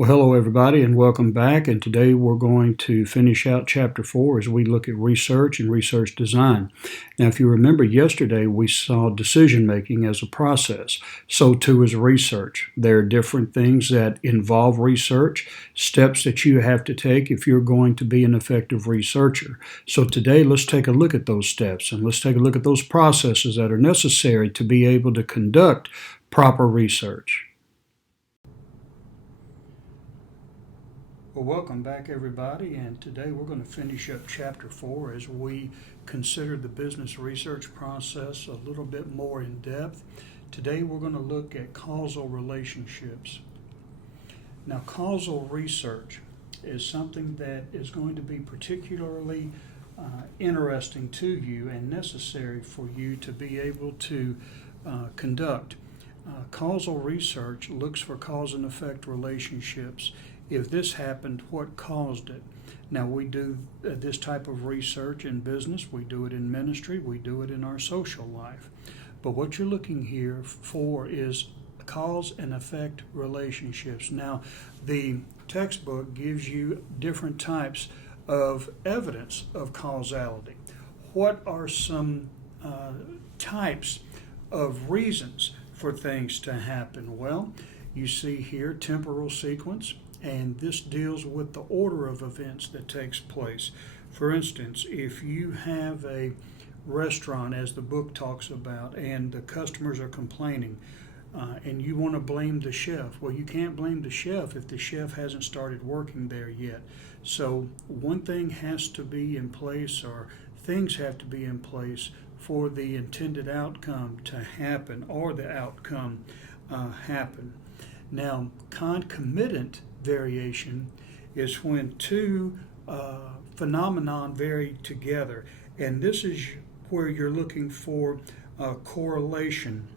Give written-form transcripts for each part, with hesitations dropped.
Well, hello everybody and welcome back. And today we're going to finish out Chapter 4 as we look at research and research design. Now, if you remember yesterday, we saw decision making as a process. So too is research. There are different things that involve research, steps that you have to take if you're going to be an effective researcher. So today, let's take a look at those steps and let's take a look at those processes that are necessary to be able to conduct proper research. Well, welcome back everybody, and today we're going to finish up Chapter 4 as we consider the business research process a little bit more in depth. Today we're going to look at causal relationships. Now, causal research is something that is going to be particularly interesting to you and necessary for you to be able to conduct. Causal research looks for cause and effect relationships. If this happened, what caused it? Now, we do this type of research in business, we do it in ministry, we do it in our social life. But what you're looking here for is cause and effect relationships. Now, the textbook gives you different types of evidence of causality. What are some types of reasons for things to happen? Well, you see here temporal sequence, and this deals with the order of events that takes place. For instance, if you have a restaurant, as the book talks about, and the customers are complaining, and you want to blame the chef, well, you can't blame the chef if the chef hasn't started working there yet. So one thing has to be in place, or things have to be in place for the intended outcome to happen, or the outcome happen. Now, concomitant variation is when two phenomenon vary together, and this is where you're looking for correlation.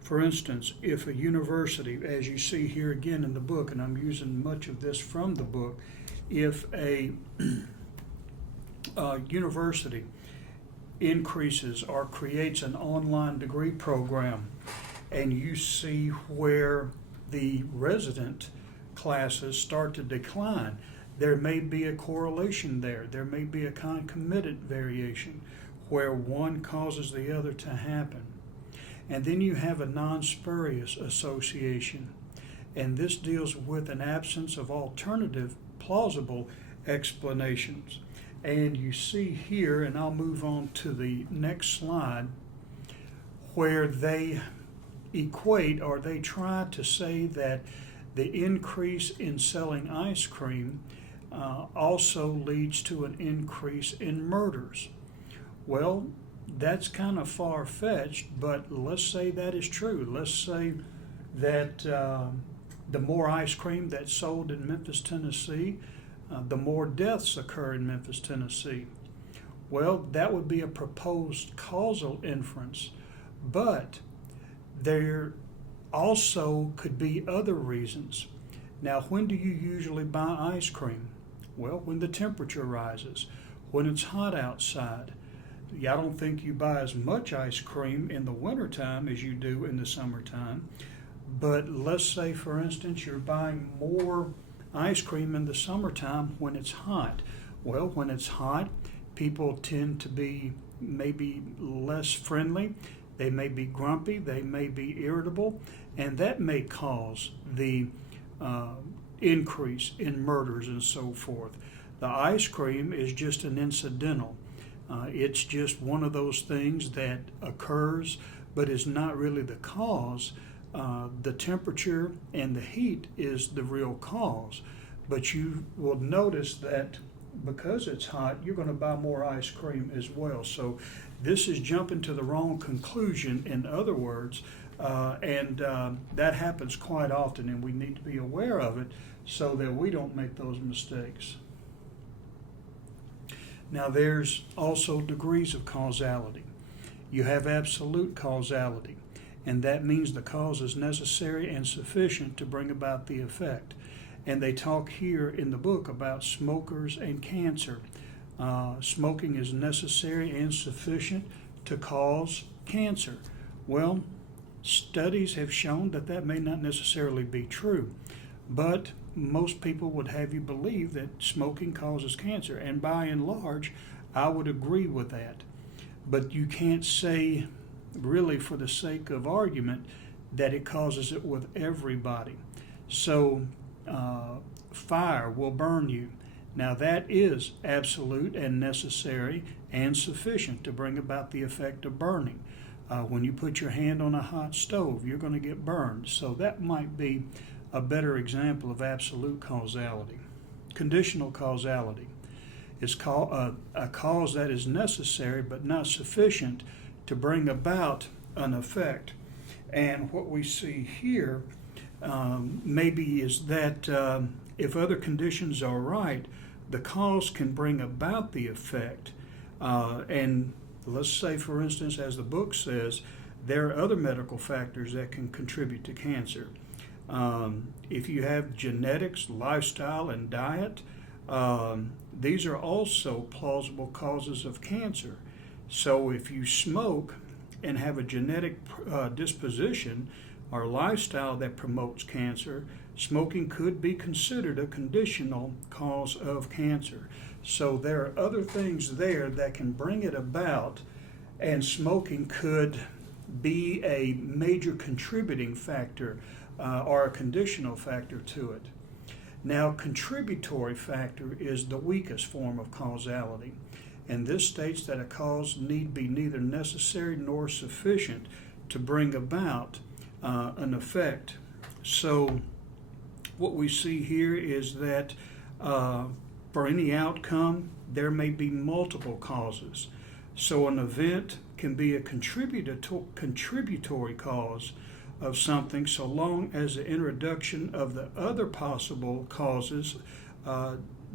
For instance, if a university, as you see here again in the book, and I'm using much of this from the book, if a university increases or creates an online degree program, and you see where the resident classes start to decline, there may be a correlation there. There may be a concomitant variation where one causes the other to happen. And then you have a non-spurious association, and this deals with an absence of alternative plausible explanations. And you see here, and I'll move on to the next slide, where they equate, or they try to say that the increase in selling ice cream also leads to an increase in murders. Well, that's kind of far-fetched, but let's say that is true. Let's say that the more ice cream that's sold in Memphis, Tennessee, the more deaths occur in Memphis, Tennessee. Well, that would be a proposed causal inference, but there also could be other reasons. Now, when do you usually buy ice cream? Well, when the temperature rises, when it's hot outside. I don't think you buy as much ice cream in the wintertime as you do in the summertime. But let's say, for instance, you're buying more ice cream in the summertime when it's hot. Well, when it's hot, people tend to be maybe less friendly. They may be grumpy, they may be irritable, and that may cause the increase in murders and so forth. The ice cream is just an incidental. It's just one of those things that occurs, but is not really the cause. The temperature and the heat is the real cause. But you will notice that because it's hot, you're going to buy more ice cream as well. So this is jumping to the wrong conclusion, in other words, and that happens quite often, and we need to be aware of it so that we don't make those mistakes. Now, there's also degrees of causality. You have absolute causality, and that means the cause is necessary and sufficient to bring about the effect. And they talk here in the book about smokers and cancer. Smoking is necessary and sufficient to cause cancer. Well, studies have shown that that may not necessarily be true, but most people would have you believe that smoking causes cancer, and by and large, I would agree with that. But you can't say, really for the sake of argument, that it causes it with everybody. So fire will burn you. Now that is absolute and necessary and sufficient to bring about the effect of burning. When you put your hand on a hot stove, you're going to get burned. So that might be a better example of absolute causality. Conditional causality is a cause that is necessary but not sufficient to bring about an effect. And what we see here maybe is that if other conditions are right, the cause can bring about the effect. And let's say, for instance, as the book says, there are other medical factors that can contribute to cancer. If you have genetics, lifestyle, and diet, these are also plausible causes of cancer. So if you smoke and have a genetic disposition or lifestyle that promotes cancer, smoking could be considered a conditional cause of cancer. So there are other things there that can bring it about, and smoking could be a major contributing factor or a conditional factor to it. Now, contributory factor is the weakest form of causality, and this states that a cause need be neither necessary nor sufficient to bring about an effect. So what we see here is that for any outcome, there may be multiple causes. So an event can be a contributory cause of something so long as the introduction of the other possible causes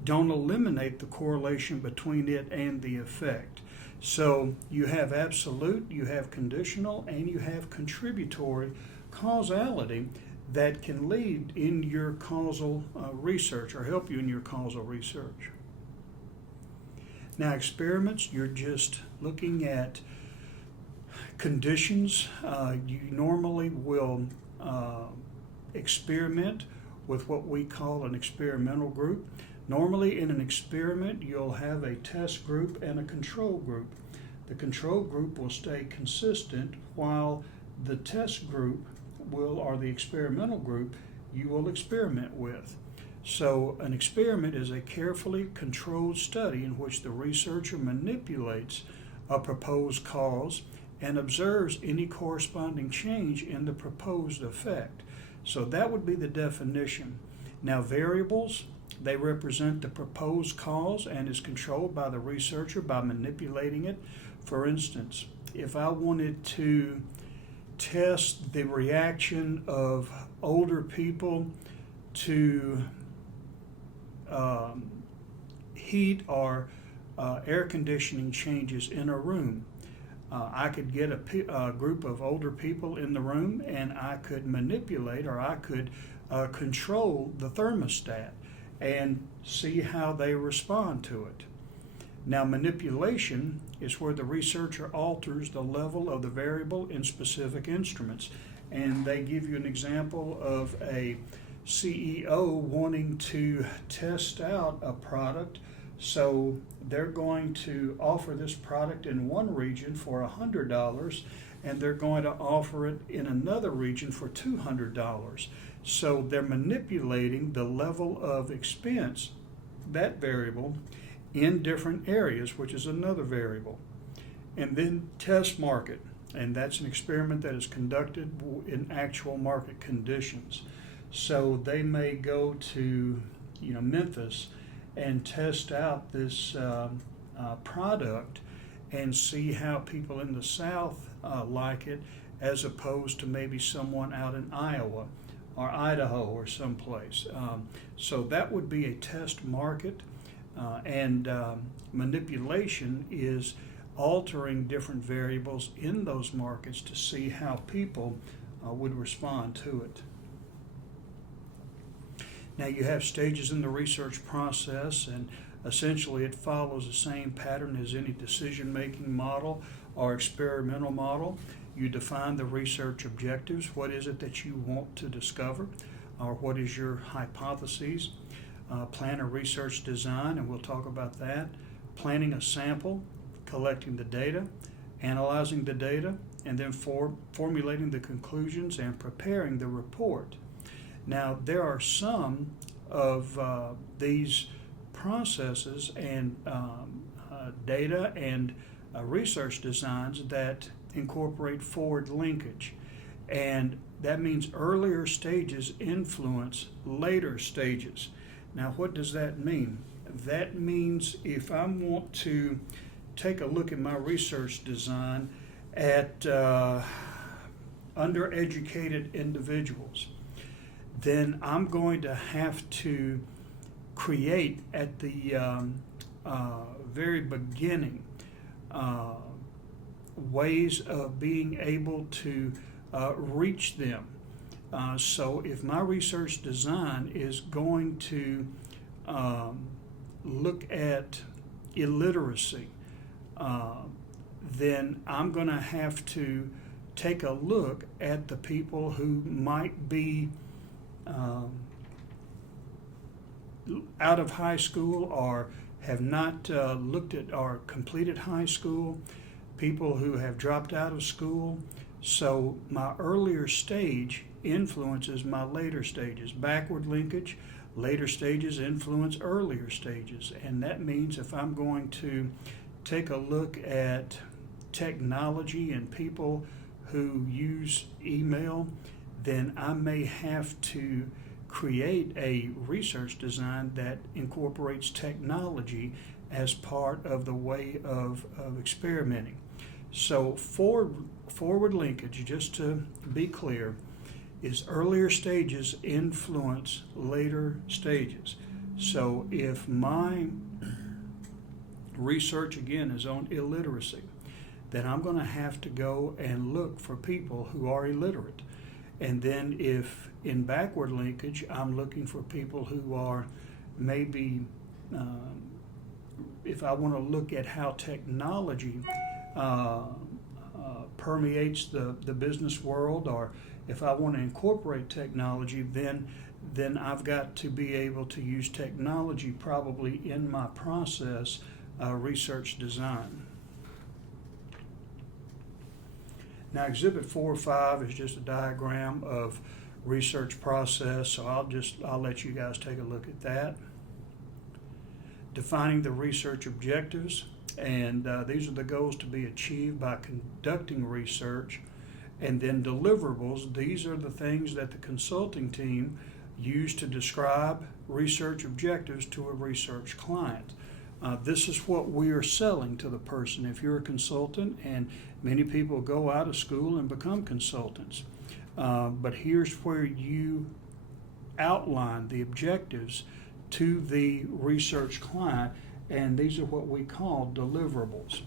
don't eliminate the correlation between it and the effect. So you have absolute, you have conditional, and you have contributory causality that can lead in your causal research or help you in your causal research. Now, experiments, you're just looking at conditions. You normally will experiment with what we call an experimental group. Normally in an experiment, you'll have a test group and a control group. The control group will stay consistent while the test group or the experimental group, you will experiment with. So an experiment is a carefully controlled study in which the researcher manipulates a proposed cause and observes any corresponding change in the proposed effect. So that would be the definition. Now, variables, they represent the proposed cause and is controlled by the researcher by manipulating it. For instance, if I wanted to test the reaction of older people to heat or air conditioning changes in a room, I could get a group of older people in the room, and I could manipulate, or I could control the thermostat and see how they respond to it. Now, manipulation is where the researcher alters the level of the variable in specific instruments. And they give you an example of a CEO wanting to test out a product. So they're going to offer this product in one region for $100, and they're going to offer it in another region for $200. So they're manipulating the level of expense, that variable, in different areas, which is another variable. And then test market, and that's an experiment that is conducted in actual market conditions. So they may go to Memphis and test out this product and see how people in the South like it, as opposed to maybe someone out in Iowa or Idaho or someplace. So that would be a test market. And manipulation is altering different variables in those markets to see how people would respond to it. Now, you have stages in the research process, and essentially it follows the same pattern as any decision-making model or experimental model. You define the research objectives. What is it that you want to discover? or what is your hypotheses. Plan a research design, and we'll talk about that. Planning a sample, collecting the data, analyzing the data, and then formulating the conclusions and preparing the report. Now, there are some of these processes and data and research designs that incorporate forward linkage. And that means earlier stages influence later stages. Now, what does that mean? That means if I want to take a look at my research design at undereducated individuals, then I'm going to have to create at the very beginning ways of being able to reach them. So if my research design is going to look at illiteracy, then I'm going to have to take a look at the people who might be out of high school or have not looked at or completed high school, people who have dropped out of school. So my earlier stage influences my later stages. Backward linkage, later stages influence earlier stages. And that means if I'm going to take a look at technology and people who use email, then I may have to create a research design that incorporates technology as part of the way of experimenting. So forward linkage, just to be clear, is earlier stages influence later stages. So if my research again is on illiteracy, then I'm going to have to go and look for people who are illiterate. And then if in backward linkage I'm looking for people who are maybe, if I want to look at how technology permeates the business world, or if I want to incorporate technology, then I've got to be able to use technology probably in my process research design. Now, Exhibit 4 or 5 is just a diagram of research process, so I'll let you guys take a look at that. Defining the research objectives, and these are the goals to be achieved by conducting research. And then deliverables, these are the things that the consulting team use to describe research objectives to a research client. This is what we are selling to the person. If you're a consultant, and many people go out of school and become consultants, but here's where you outline the objectives to the research client, and these are what we call deliverables.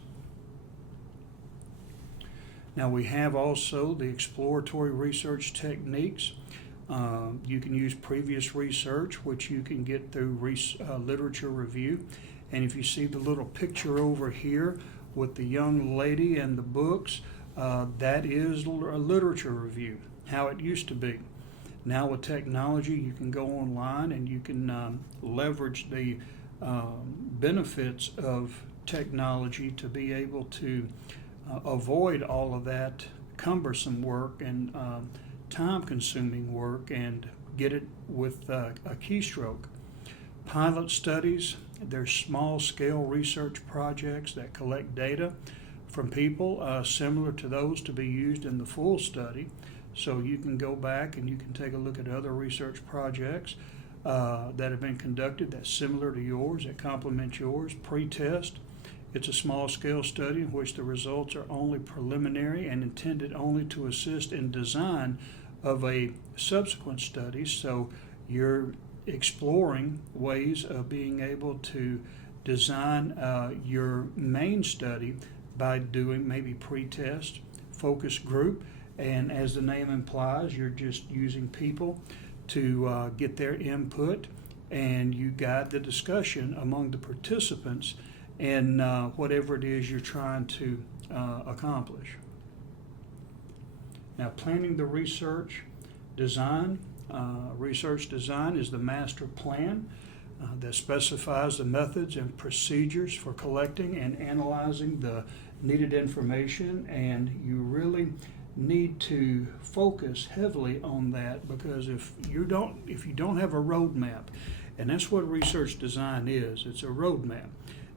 Now we have also the exploratory research techniques. You can use previous research, which you can get through literature review. And if you see the little picture over here with the young lady and the books, that is a literature review, how it used to be. Now with technology, you can go online and you can leverage the benefits of technology to be able to avoid all of that cumbersome work and time-consuming work and get it with a keystroke. Pilot studies, they're small-scale research projects that collect data from people similar to those to be used in the full study. So you can go back and you can take a look at other research projects that have been conducted that's similar to yours, that complement yours. Pre-test, it's a small-scale study in which the results are only preliminary and intended only to assist in design of a subsequent study. So you're exploring ways of being able to design your main study by doing maybe pre-test, focus group, and as the name implies, you're just using people to get their input, and you guide the discussion among the participants in whatever it is you're trying to accomplish. Now, planning the research design, Research design is the master plan that specifies the methods and procedures for collecting and analyzing the needed information, and you really need to focus heavily on that, because if you don't have a roadmap, and that's what research design is, it's a roadmap,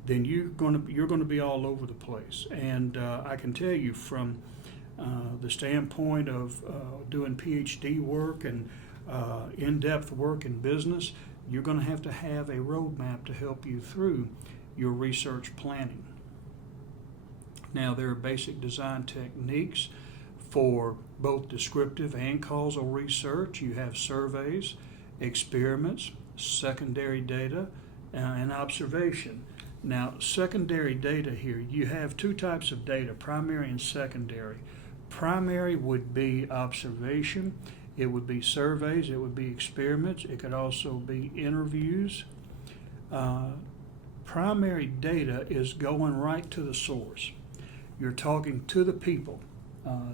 then you're going to be all over the place. And I can tell you from the standpoint of doing PhD work and in-depth work in business, you're going to have a roadmap to help you through your research planning. Now, there are basic design techniques for both descriptive and causal research. You have surveys, experiments, secondary data, and observation. Now, secondary data here, you have two types of data, primary and secondary. Primary would be observation, it would be surveys, it would be experiments, it could also be interviews. Primary data is going right to the source. You're talking to the people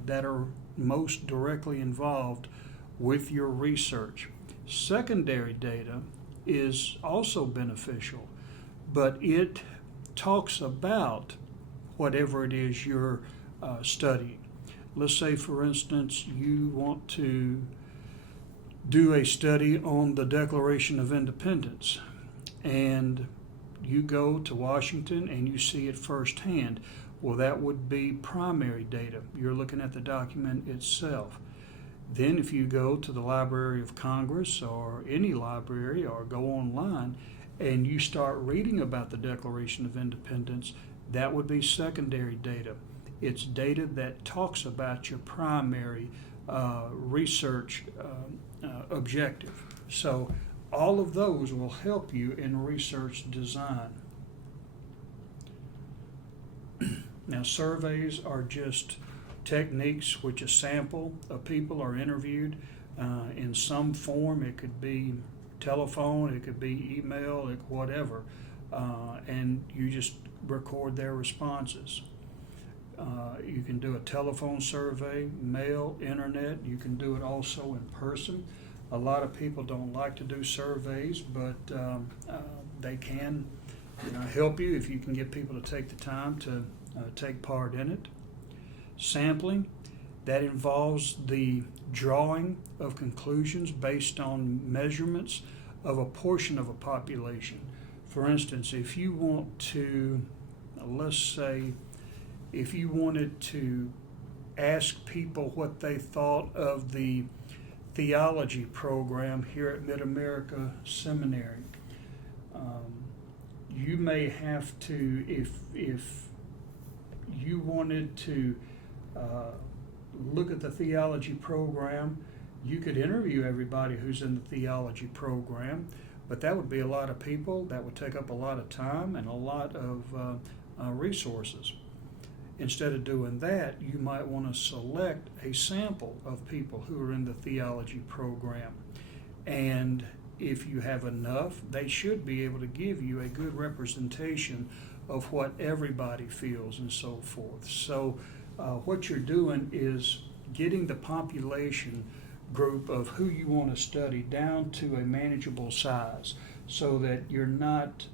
that are most directly involved with your research. Secondary data is also beneficial, but it talks about whatever it is you're studying. Let's say, for instance, you want to do a study on the Declaration of Independence, and you go to Washington and you see it firsthand. Well, that would be primary data. You're looking at the document itself. Then if you go to the Library of Congress or any library, or go online and you start reading about the Declaration of Independence, that would be secondary data. It's data that talks about your primary research objective. So all of those will help you in research design. Now, surveys are just techniques which a sample of people are interviewed in some form. It could be telephone, it could be email, whatever, and you just record their responses. You can do a telephone survey, mail, internet. You can do it also in person. A lot of people don't like to do surveys, but they can help you if you can get people to take the time to take part in it. Sampling, that involves the drawing of conclusions based on measurements of a portion of a population. For instance, if you want to, let's say, if you wanted to ask people what they thought of the theology program here at Mid-America Seminary, you may have to, if you wanted to look at the theology program, you could interview everybody who's in the theology program, but that would be a lot of people, that would take up a lot of time and a lot of resources. Instead of doing that, you might want to select a sample of people who are in the theology program. And if you have enough, they should be able to give you a good representation of what everybody feels and so forth. So what you're doing is getting the population group of who you want to study down to a manageable size, so that you're not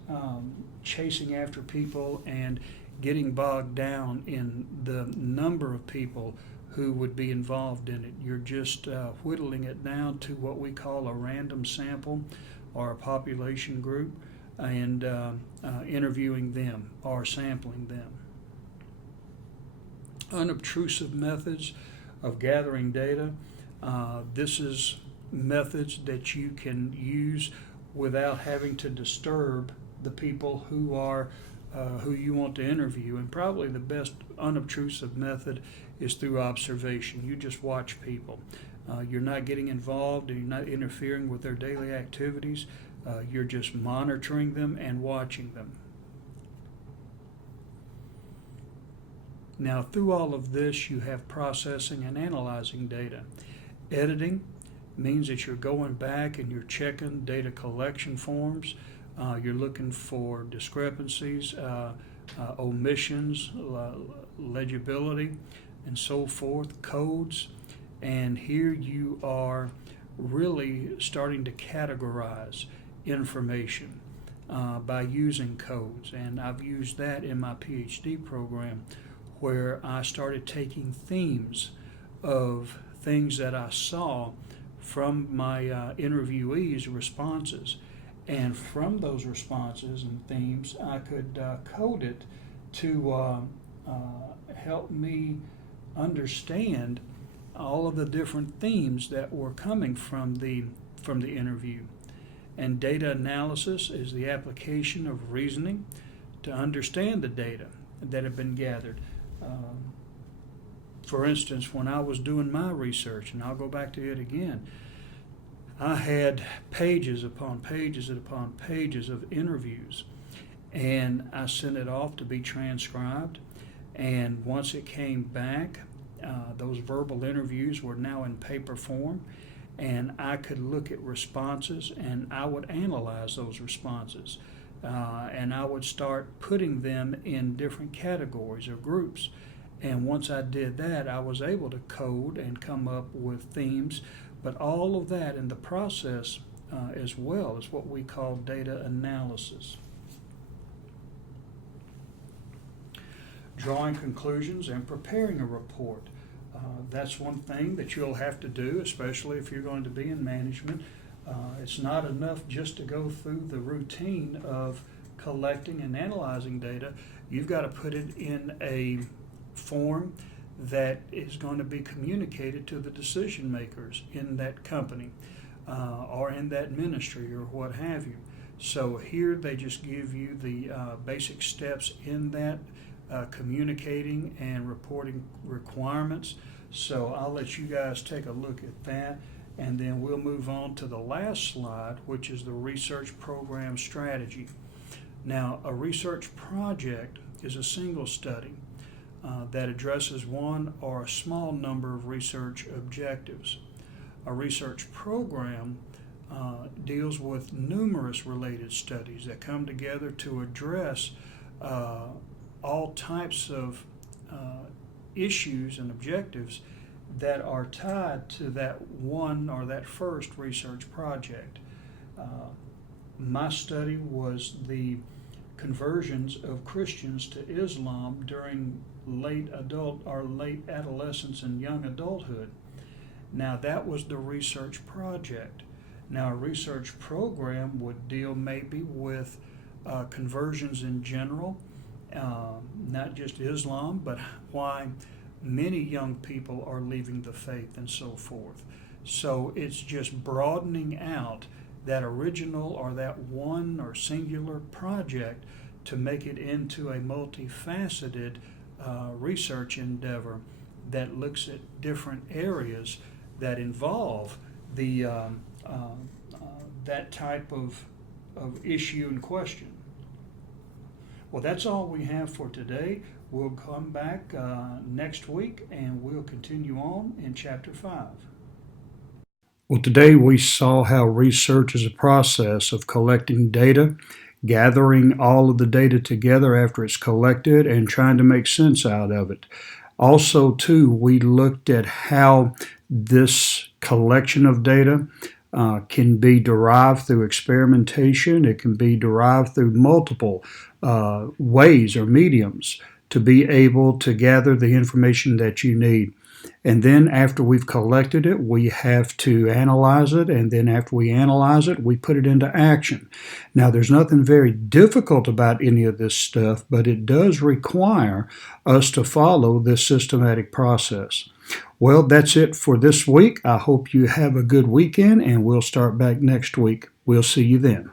chasing after people and getting bogged down in the number of people who would be involved in it. You're just whittling it down to what we call a random sample or a population group, and interviewing them or sampling them. Unobtrusive methods of gathering data. This is methods that you can use without having to disturb the people who are who you want to interview. And probably the best unobtrusive method is through observation. You just watch people. You're not getting involved and you're not interfering with their daily activities. You're just monitoring them and watching them. Now, through all of this, you have processing and analyzing data. Editing means that you're going back and you're checking data collection forms. You're looking for discrepancies, omissions, legibility, and so forth, codes. And here you are really starting to categorize information by using codes. And I've used that in my PhD program, where I started taking themes of things that I saw from my interviewees' responses. And from those responses and themes, I could code it to help me understand all of the different themes that were coming from the interview. And data analysis is the application of reasoning to understand the data that have been gathered. For instance, when I was doing my research, and I'll go back to it again, I had pages upon pages upon pages of interviews, and I sent it off to be transcribed. And once it came back, those verbal interviews were now in paper form, and I could look at responses, and I would analyze those responses, and I would start putting them in different categories or groups. And once I did that, I was able to code and come up with themes. But all of that in the process as well is what we call data analysis. Drawing conclusions and preparing a report. That's one thing that you'll have to do, especially if you're going to be in management. It's not enough just to go through the routine of collecting and analyzing data. You've got to put it in a form that is going to be communicated to the decision makers in that company or in that ministry or what have you. So here they just give you the basic steps in that communicating and reporting requirements. So I'll let you guys take a look at that, and then we'll move on to the last slide, which is the research program strategy. Now, a research project is a single study that addresses one or a small number of research objectives. A research program deals with numerous related studies that come together to address all types of issues and objectives that are tied to that one or that first research project. My study was the conversions of Christians to Islam during late adolescence and young adulthood. Now that was the research project. Now a research program would deal maybe with conversions in general, not just Islam, but why many young people are leaving the faith and so forth. So it's just broadening out that original or that one or singular project to make it into a multifaceted research endeavor that looks at different areas that involve the that type of issue and question. Well, that's all we have for today. We'll come back next week and we'll continue on in Chapter 5. Well, today we saw how research is a process of collecting data, gathering all of the data together after it's collected, and trying to make sense out of it. Also, too, we looked at how this collection of data can be derived through experimentation. It can be derived through multiple ways or mediums to be able to gather the information that you need. And then after we've collected it, we have to analyze it. And then after we analyze it, we put it into action. Now, there's nothing very difficult about any of this stuff, but it does require us to follow this systematic process. Well, that's it for this week. I hope you have a good weekend, and we'll start back next week. We'll see you then.